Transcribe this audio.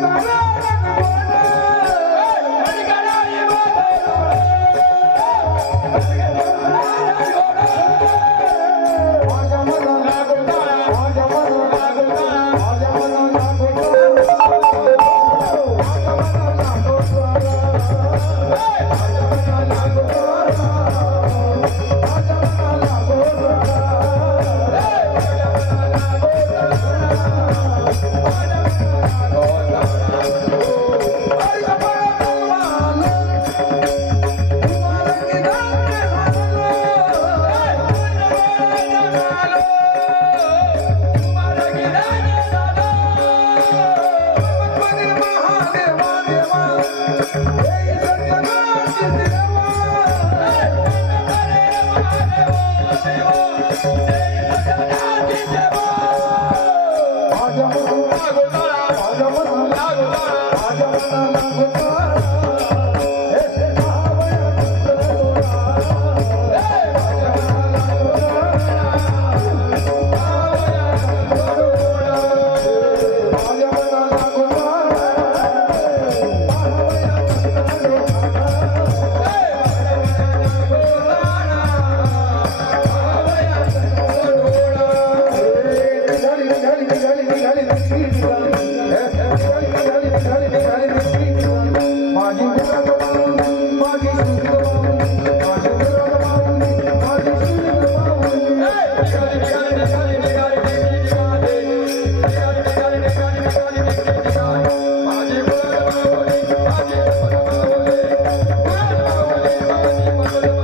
Yeah. माझी Yeah.